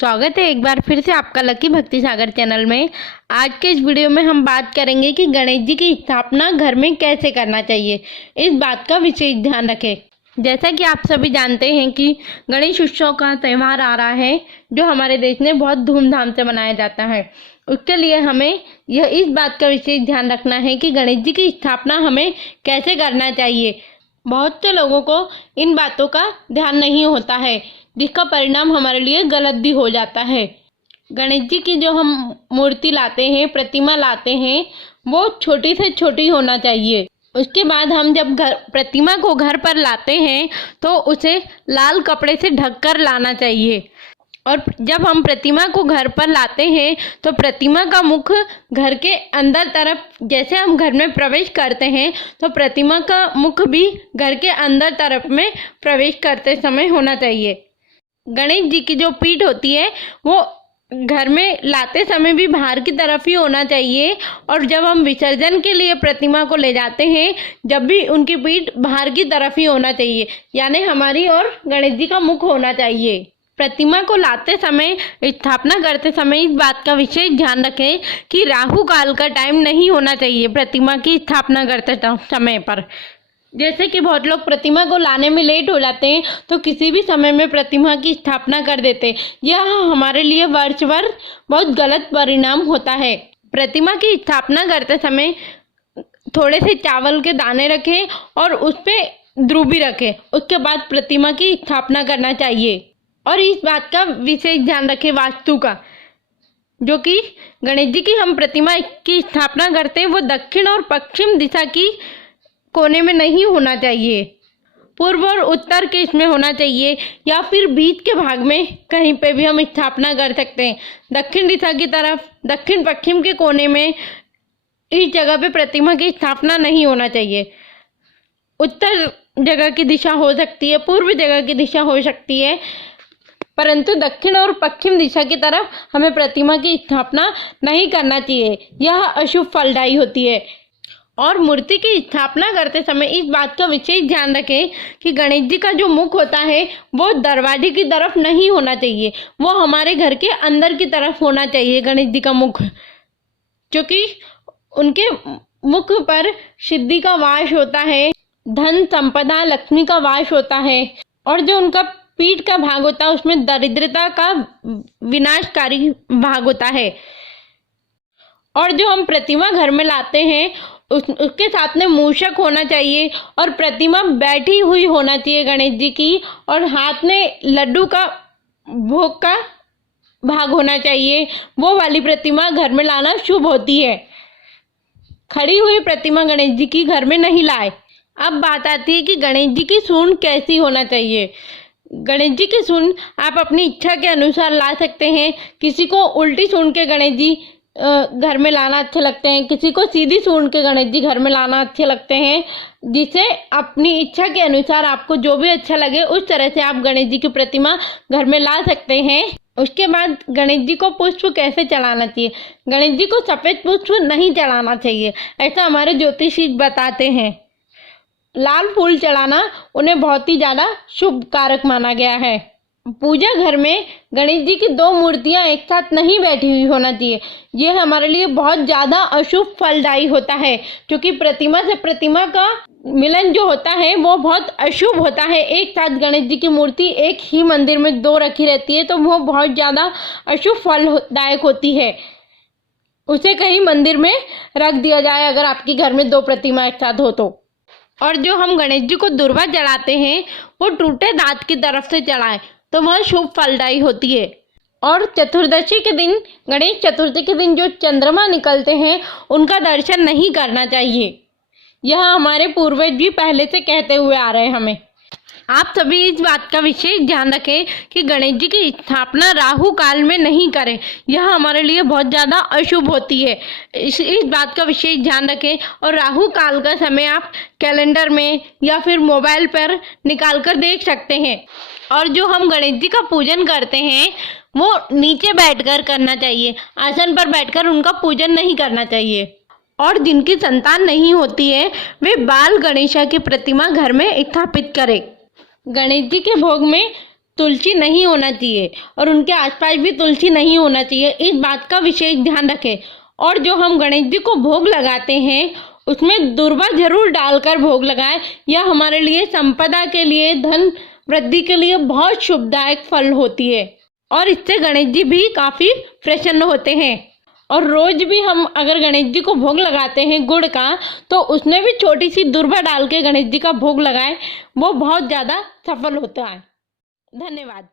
स्वागत है एक बार फिर से आपका लकी भक्ति सागर चैनल में। आज के इस वीडियो में हम बात करेंगे कि गणेश जी की स्थापना घर में कैसे करना चाहिए। इस बात का विशेष ध्यान रखें। जैसा कि आप सभी जानते हैं कि गणेश उत्सव का त्यौहार आ रहा है, जो हमारे देश में बहुत धूमधाम से मनाया जाता है। उसके लिए हमें इस बात का विशेष ध्यान रखना है कि गणेश जी की स्थापना हमें कैसे करना चाहिए। बहुत से लोगों को इन बातों का ध्यान नहीं होता है, जिसका परिणाम हमारे लिए गलत भी हो जाता है। गणेश जी की जो हम मूर्ति लाते हैं, प्रतिमा लाते हैं, वो छोटी से छोटी होना चाहिए। उसके बाद हम जब प्रतिमा को घर पर लाते हैं तो उसे लाल कपड़े से ढककर लाना चाहिए। और जब हम प्रतिमा को घर पर लाते हैं तो प्रतिमा का मुख घर के अंदर तरफ, जैसे हम घर में प्रवेश करते हैं तो प्रतिमा का मुख भी घर के अंदर तरफ में प्रवेश करते समय होना चाहिए। गणेश जी की जो पीठ होती है वो घर में लाते समय भी बाहर की तरफ ही होना चाहिए, और जब हम विसर्जन के लिए प्रतिमा को ले जाते हैं जब भी उनकी पीठ बाहर की तरफ ही होना चाहिए, यानी हमारी और गणेश जी का मुख होना चाहिए। प्रतिमा को लाते समय, स्थापना करते समय इस बात का विशेष ध्यान रखें कि राहु काल का टाइम नहीं होना चाहिए प्रतिमा की स्थापना करते समय पर। जैसे कि बहुत लोग प्रतिमा को लाने में लेट हो जाते हैं तो किसी भी समय में प्रतिमा की स्थापना कर देते हैं। यह हमारे लिए वर्ष भर बहुत गलत परिणाम होता है। प्रतिमा की स्थापना करते समय थोड़े से चावल के दाने रखें और उस पर ध्रुवी रखें। उसके बाद प्रतिमा की स्थापना करना चाहिए। और इस बात का विशेष ध्यान रखें वास्तु का, जो कि गणेश जी की हम प्रतिमा की स्थापना करते हैं वो दक्षिण और पश्चिम दिशा की कोने में नहीं होना चाहिए, पूर्व और उत्तर के इसमें होना चाहिए, या फिर बीच के भाग में कहीं पे भी हम स्थापना कर सकते हैं। दक्षिण दिशा की तरफ, दक्षिण पश्चिम के कोने में इस जगह पे प्रतिमा की स्थापना नहीं होना चाहिए। उत्तर जगह की दिशा हो सकती है, पूर्व जगह की दिशा हो सकती है, परंतु दक्षिण और पश्चिम दिशा की तरफ हमें प्रतिमा की स्थापना नहीं करना चाहिए। यह अशुभ फलदायी होती है। और मूर्ति की स्थापना करते समय इस बात का विशेष ध्यान रखें कि गणेश जी का जो मुख होता है वो दरवाजे की तरफ नहीं होना चाहिए, वो हमारे घर के अंदर की तरफ होना चाहिए। गणेश जी का मुख, क्योंकि उनके मुख पर सिद्धि का वास होता है, धन संपदा लक्ष्मी का वास होता है, और जो उनका पीठ का भाग होता है उसमें दरिद्रता का विनाशकारी भाग होता है। और जो हम प्रतिमा घर में लाते हैं उसके साथ में मूषक होना चाहिए, और प्रतिमा बैठी हुई होना चाहिए गणेश जी की, और हाथ में लड्डू का भोग का भाग होना चाहिए। वो वाली प्रतिमा घर में लाना शुभ होती है। खड़ी हुई प्रतिमा गणेश जी की घर में नहीं लाए। अब बात आती है कि गणेश जी की सूंड कैसी होना चाहिए। गणेश जी की सूंड आप अपनी इच्छा के अनुसार ला सकते हैं। किसी को उल्टी सूंड के गणेश जी घर में लाना अच्छे लगते हैं, किसी को सीधी सूंड के गणेश जी घर में लाना अच्छे लगते हैं। जिसे अपनी इच्छा के अनुसार आपको जो भी अच्छा लगे उस तरह से आप गणेश जी की प्रतिमा घर में ला सकते हैं। उसके बाद गणेश जी को पुष्प कैसे चढ़ाना चाहिए। गणेश जी को सफ़ेद पुष्प नहीं चढ़ाना चाहिए, ऐसा हमारे ज्योतिषी बताते हैं। लाल फूल चढ़ाना उन्हें बहुत ही ज़्यादा शुभ कारक माना गया है। पूजा घर में गणेश जी की दो मूर्तियां एक साथ नहीं बैठी हुई होना चाहिए। यह हमारे लिए बहुत ज़्यादा अशुभ फलदायी होता है, क्योंकि प्रतिमा से प्रतिमा का मिलन जो होता है वो बहुत अशुभ होता है। एक साथ गणेश जी की मूर्ति एक ही मंदिर में दो रखी रहती है तो वो बहुत ज़्यादा अशुभ फलदायक होती है। उसे कहीं मंदिर में रख दिया जाए अगर आपके घर में दो प्रतिमा एक साथ हो तो। और जो हम गणेश जी को दुर्वा चढ़ाते हैं वो टूटे दांत की तरफ से चढ़ाएं तो वह शुभ फलदायी होती है। और चतुर्दशी के दिन, गणेश चतुर्थी के दिन जो चंद्रमा निकलते हैं उनका दर्शन नहीं करना चाहिए। यह हमारे पूर्वज भी पहले से कहते हुए आ रहे हैं हमें। आप सभी इस बात का विशेष ध्यान रखें कि गणेश जी की स्थापना राहु काल में नहीं करें। यह हमारे लिए बहुत ज़्यादा अशुभ होती है। इस बात का विशेष ध्यान रखें। और राहु काल का समय आप कैलेंडर में या फिर मोबाइल पर निकाल कर देख सकते हैं। और जो हम गणेश जी का पूजन करते हैं वो नीचे बैठकर करना चाहिए, आसन पर बैठकर उनका पूजन नहीं करना चाहिए। और जिनकी संतान नहीं होती है वे बाल गणेशा की प्रतिमा घर में स्थापित करें। गणेश जी के भोग में तुलसी नहीं होना चाहिए और उनके आसपास भी तुलसी नहीं होना चाहिए। इस बात का विशेष ध्यान रखें। और जो हम गणेश जी को भोग लगाते हैं उसमें दुर्वा जरूर डालकर भोग लगाएं। यह हमारे लिए संपदा के लिए, धन वृद्धि के लिए बहुत शुभदायक फल होती है और इससे गणेश जी भी काफ़ी प्रसन्न होते हैं। और रोज भी हम अगर गणेश जी को भोग लगाते हैं गुड़ का, तो उसमें भी छोटी सी दुर्वा डाल के गणेश जी का भोग लगाएं, वो बहुत ज़्यादा सफल होता है। धन्यवाद।